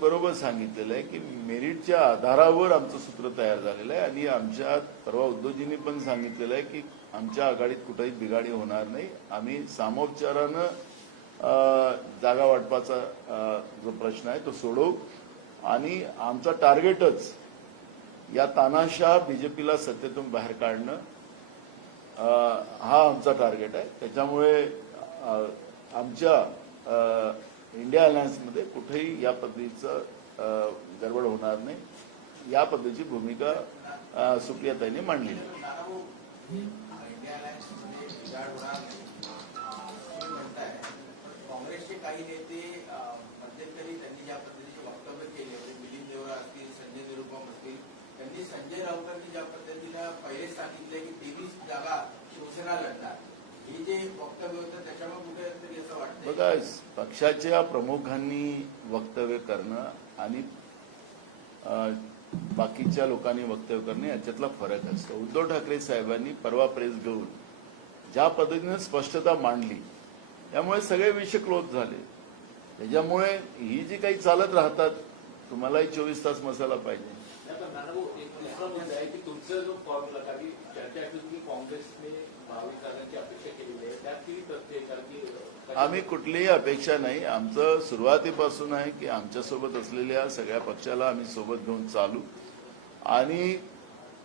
बरोबर सांगितलेलं आहे की मेरिटच्या आधारावर आमचं सूत्र तयार झालेलं आहे आणि आमच्या परवा उद्धवजींनी पण सांगितलेलं आहे की आमच्या आघाडीत कुठेही बिघाडी होणार नाही. आम्ही सामोपचारानं जागा वाटपाचा जो प्रश्न आहे तो सोडवू. आणि आमचा टार्गेटच या तानाशा बीजेपीला सत्तेतून बाहेर काढणं हा आमचा टार्गेट आहे. त्याच्यामुळे आमच्या इंडिया अलायन्समध्ये कुठेही या पद्धतीचं गडबड होणार नाही. या पद्धतीची भूमिका अ, सुप्रियाताईंनी मांडली म्हणताय काँग्रेसचे काही नेते मध्यंतरी त्यांनी ज्या पद्धतीचे वक्तव्य केले म्हणजे मिलिंद देवरा असतील संजय निरुपम असतील त्यांनी संजय राऊतांनी ज्या पद्धतीनं पहिलेच सांगितले की तेवीस जागा शिवसेना लढणार हे जे वक्तव्य होतं त्याच्यामुळे कुठेतरी असं वाटतं बघा पक्षाच्या प्रमुखांनी वक्तव्य करणं आणि बाकीच्या लोकांनी वक्तव्य करणं याच्यातला फरक असतो. उद्धव ठाकरे साहेबांनी परवा प्रेस घेऊन ज्या पद्धतीने स्पष्टता मांडली त्यामुळे सगळे विषय क्लोज झाले. त्याच्यामुळे ही जी काही चालत राहतात तुम्हालाही चोवीस तास मसाला पाहिजे. आहे काँग्रेसने आम्ही कुठलीही अपेक्षा नाही. आमचं सुरुवातीपासून आहे की आमच्यासोबत असलेल्या सगळ्या पक्षाला आम्ही सोबत घेऊन चालू. आणि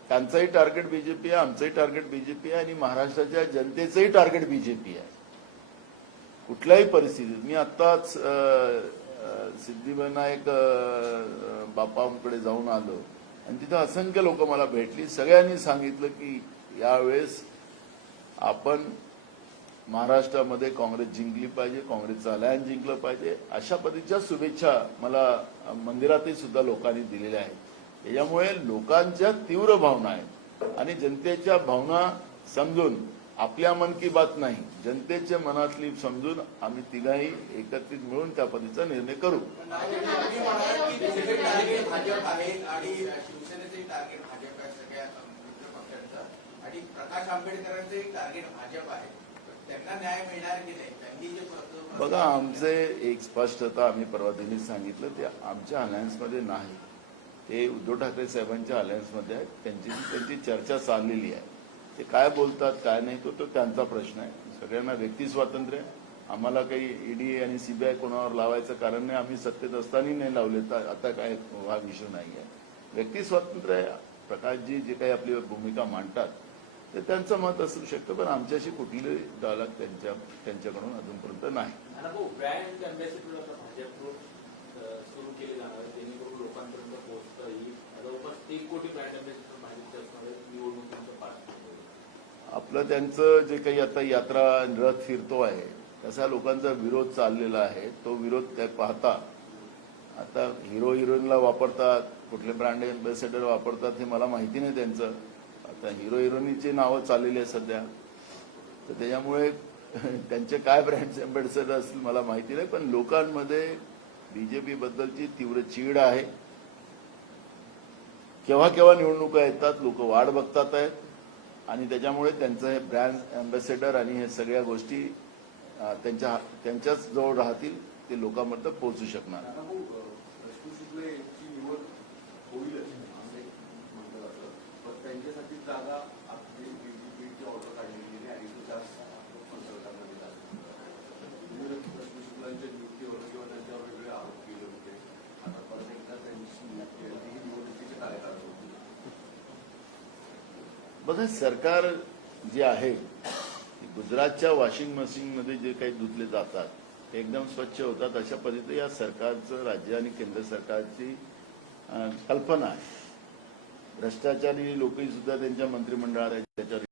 त्यांचंही टार्गेट बीजेपी आहे आमचंही टार्गेट बीजेपी आहे आणि महाराष्ट्राच्या जनतेचंही टार्गेट बीजेपी आहे. कुठल्याही परिस्थितीत. मी आत्ताच सिद्धिविनायक बापांकडे जाऊन आलो. आणि तिथं असंख्य लोक मला भेटली. सगळ्यांनी सांगितलं की यावेळेस आपण महाराष्ट्रामध्ये काँग्रेस जिंकली पाहिजे काँग्रेसचं अलायन जिंकलं पाहिजे अशा पद्धतीच्या शुभेच्छा मला मंदिरातही सुद्धा लोकांनी दिलेल्या आहेत. त्याच्यामुळे लोकांच्या तीव्र भावना आहेत. आणि जनतेच्या भावना समजून आपल्या मन की बात नाही जनतेच्या मनातली समजून आम्ही तिघाही एकत्रित मिळून त्या पद्धतीचा निर्णय करू. आणि आणि प्रकाश आंबेडकरांचंही टार्गेट भाजप आहे. त्यांना न्याय मिळणार की नाही? त्यांनी जे बघा आमचे एक स्पष्टता आम्ही परवा दिनी सांगितलं ते आमच्या अलायन्समध्ये नाही. ते उद्धव ठाकरे साहेबांच्या अलायन्समध्ये आहेत. त्यांची त्यांची चर्चा चाललेली आहे. ते काय बोलतात काय नाही तो तो त्यांचा प्रश्न आहे. सगळ्यांना व्यक्ती स्वातंत्र्य आहे. आम्हाला काही ईडी आणि सीबीआय कोणावर लावायचं कारण नाही आम्ही सत्तेत असताना नाही लावले. तर आता काय हा विषय नाही आहे व्यक्ती स्वातंत्र्य आहे. प्रकाशजी जे काही आपली भूमिका मांडतात ते त्यांचं मत असू शकतं पण आमच्याशी कुठली डायलॉग त्यांच्या त्यांच्याकडून अजूनपर्यंत नाही. ही आपलं त्यांचं जे काही आता यात्रा रथ फिरतो आहे तसा लोकांचा विरोध चाललेला आहे. तो विरोध काय पाहता आता हिरो हिरोईनला वापरतात कुठले ब्रँड अँबॅसेडर वापरतात हे मला माहिती नाही त्यांचं. आता हिरो हिरोनीची नावं चाललेली आहेत सध्या. तर त्याच्यामुळे त्यांचे काय ब्रँड अँबॅसेडर असतील मला माहिती नाही पण लोकांमध्ये बीजेपी बद्दलची तीव्र चीड आहे. केव्हा केव्हा निवडणुका येतात लोक वाट बघतात आहेत. आणि त्याच्यामुळे त्यांचं हे ब्रँड अँबॅसेडर आणि हे सगळ्या गोष्टी त्यांच्या त्यांच्याच जवळ राहतील ते लोकांपर्यंत पोहोचू शकणार. बघा सरकार जे आहे गुजरातच्या वॉशिंग मशीनमध्ये जे काही धुतले जातात ते एकदम स्वच्छ होतात. अशा पद्धतीने या सरकारचं राज्य आणि केंद्र सरकारची कल्पना आहे. भ्रष्टाचारी लोकही सुद्धा त्यांच्या मंत्रिमंडळात आहेत त्याच्यावर